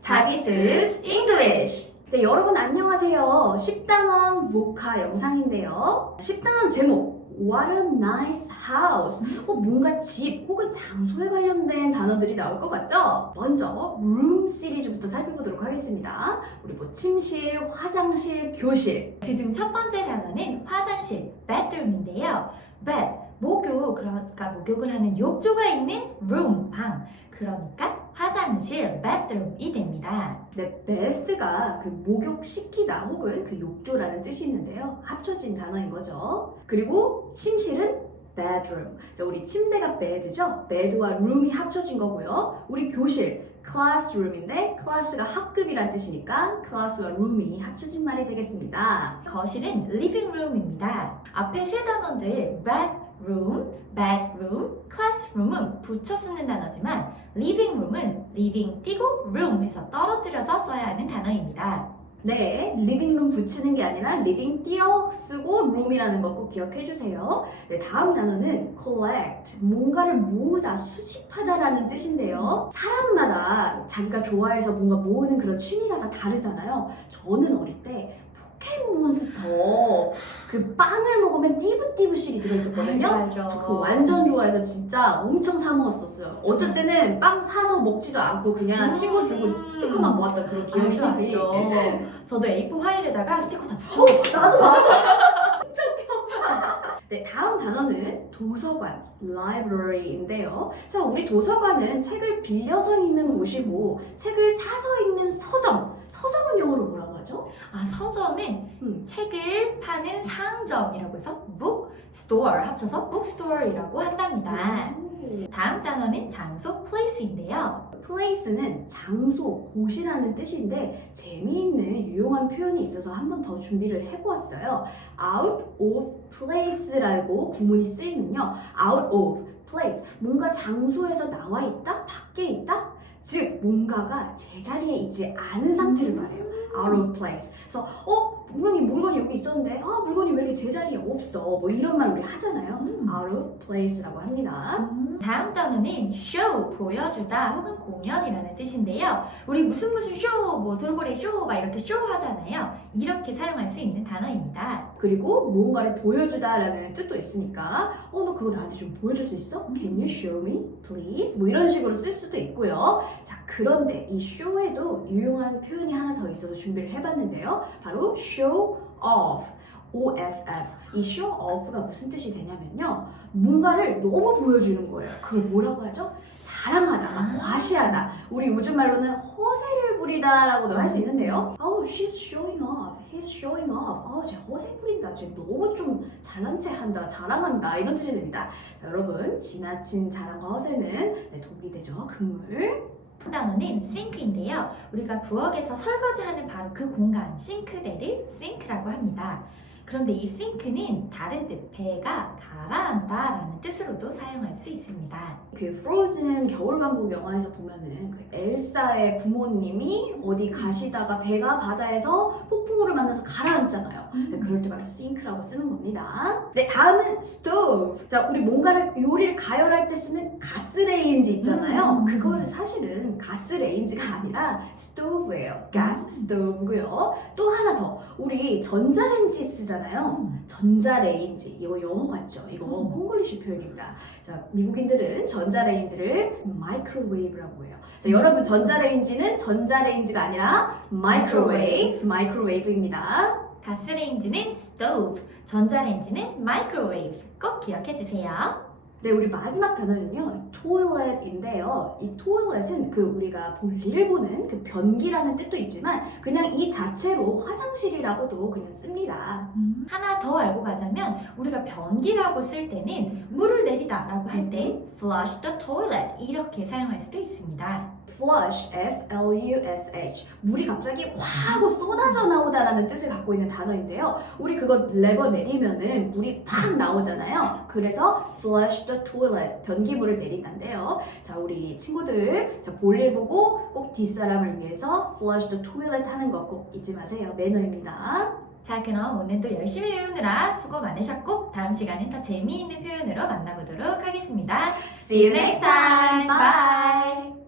자비스's English. 네, 여러분 안녕하세요. 10단원 모카 영상인데요. 10단원 제목 What a nice house. 어, 뭔가 집 혹은 장소에 관련된 단어들이 나올 것 같죠? 먼저 room 시리즈부터 살펴보도록 하겠습니다. 우리 뭐 침실, 화장실, 교실. 그중 첫 번째 단어는 화장실, bedroom인데요. bed, 목욕, 그러니까 목욕을 하는 욕조가 있는 room, 방. 그러니까 화장실, bedroom이 됩니다. 네, bath가 그 목욕시키다 혹은 그 욕조라는 뜻이 있는데요. 합쳐진 단어인 거죠. 그리고 침실은 bedroom. 자, 우리 침대가 bed죠? bed와 room이 합쳐진 거고요. 우리 교실 classroom인데 class가 학급이란 뜻이니까 class와 room이 합쳐진 말이 되겠습니다. 거실은 living room입니다. 앞에 세 단어들 bathroom, bedroom, classroom은 붙여 쓰는 단어지만 living room은 living 띄고 room 해서 떨어뜨려서 써야 하는 단어입니다. 네, 리빙룸 붙이는 게 아니라 리빙 띄어 쓰고 룸이라는 거 꼭 기억해 주세요. 네, 다음 단어는 collect, 뭔가를 모으다, 수집하다라는 뜻인데요. 사람마다 자기가 좋아해서 뭔가 모으는 그런 취미가 다 다르잖아요. 저는 어릴 때 포켓몬스터 그 빵을 먹으면 띠부띠부씩이 들어있었거든요. 알죠, 알죠. 저 그거 완전 좋아해서 진짜 엄청 사 먹었었어요. 어쩔 때는 빵 사서 먹지도 않고 그냥 음. 친구 주고 스티커만 모았던 그런 기억이 알죠, 알죠. 네. 저도 A4 파일에다가 스티커 다 붙여. 어, 나도 맞아. 네, 다음 단어는 도서관, library인데요. 자, 우리 도서관은 책을 빌려서 읽는 곳이고 책을 사서 읽는 서점. 서점은 영어로 뭐라고 하죠? 아 서점은 음. 책을 파는 상점이라고 해서 book store 합쳐서 bookstore이라고 한답니다. 오. 다음 단어는 장소 place인데요. place는 장소, 곳이라는 뜻인데 재미있는 유용한 표현이 있어서 한 번 더 준비를 해보았어요. out of place 라고 구문이 쓰이면요. out of place, 뭔가 장소에서 나와 있다, 밖에 있다. 즉 뭔가가 제자리에 있지 않은 상태를 말해요. out of place. 그래서 어 분명히 물건이 여기 있었는데 아 물건이 왜 이렇게 제자리에 없어? 뭐 이런 말 우리 하잖아요. 음. out of place라고 합니다. 음, 다음 단어는 show 보여주다 혹은 공연이라는 뜻인데요. 우리 무슨 무슨 쇼, 뭐 돌고래 쇼, 막 이렇게 쇼 하잖아요. 이렇게 사용할 수 있는 단어입니다. 그리고 무언가를 보여주다라는 뜻도 있으니까 어 너 그거 나한테 좀 보여줄 수 있어? 음. Can you show me, please? 뭐 이런 식으로 쓸 수도 있고요. 자 그런데 이 show에도 유용한 표현이 하나 더 있어서 준비를 해봤는데요. 바로 show off. OFF. 이 show off가 무슨 뜻이 되냐면요. 뭔가를 너무 보여주는 거예요. 그걸 뭐라고 하죠? 자랑하다, 막 아. 과시하다. 우리 요즘 말로는 허세를 부리다라고도 할 수 있는데요. Oh, she's showing off. He's showing off. 어, 쟤 허세 부린다. 쟤 너무 좀 잘난 체 한다. 자랑한다. 이런 뜻이 됩니다. 자, 여러분, 지나친 자랑과 허세는 네, 독이 되죠. 금물. 단어는 sink인데요. 우리가 부엌에서 설거지하는 바로 그 공간, 싱크대를 sink라고 합니다. 그런데 이 sink는 다른 뜻, 배가 가라앉다 라는 뜻으로도 사용할 수 있습니다. 그 프로즌 겨울왕국 영화에서 보면은 그 엘사의 부모님이 어디 가시다가 배가 바다에서 폭풍우를 만나서 가라앉잖아요. 네, 그럴 때 바로 싱크라고 쓰는 겁니다. 네, 다음은 stove. 자, 우리 뭔가를 요리를 가열할 때 쓰는 가스레인지 있잖아요. 음. 그거를 사실은 가스레인지가 아니라 stove예요. 가스 스토브고요. 또 하나 더. 우리 전자레인지 쓰잖아요. 음. 전자레인지 이거 영어 같죠? 이거 음. 콩글리시 표현입니다. 자 미국인들은 전자레인지를 마이크로웨이브라고 해요. 자 음. 여러분 전자레인지는 전자레인지가 아니라 마이크로웨이브 마이크로웨이브입니다. 가스레인지는 stove, 전자레인지는 microwave. 꼭 기억해 주세요. 네 우리 마지막 단어는요 toilet인데요. 이 toilet은 그 우리가 볼일을 보는 그 변기라는 뜻도 있지만 그냥 이 자체로 화장실이라고도 그냥 씁니다. 하나 더 알고 가자면 우리가 변기라고 쓸 때는 물을 내리다라고 할 때 flush the toilet 이렇게 사용할 수도 있습니다. Flush, F-L-U-S-H 물이 갑자기 확 하고 쏟아져 나오다라는 뜻을 갖고 있는 단어인데요. 우리 그거 레버 내리면은 물이 팍 나오잖아요. 그래서 flush the toilet 변기물을 내린다인데요. 자 우리 친구들 자 볼일 보고 꼭 뒷사람을 위해서 flush the toilet 하는 거 꼭 잊지 마세요. 매너입니다. 자 그럼 오늘도 열심히 배우느라 수고 많으셨고 다음 시간엔 더 재미있는 표현으로 만나보도록 하겠습니다. See you next time. Bye.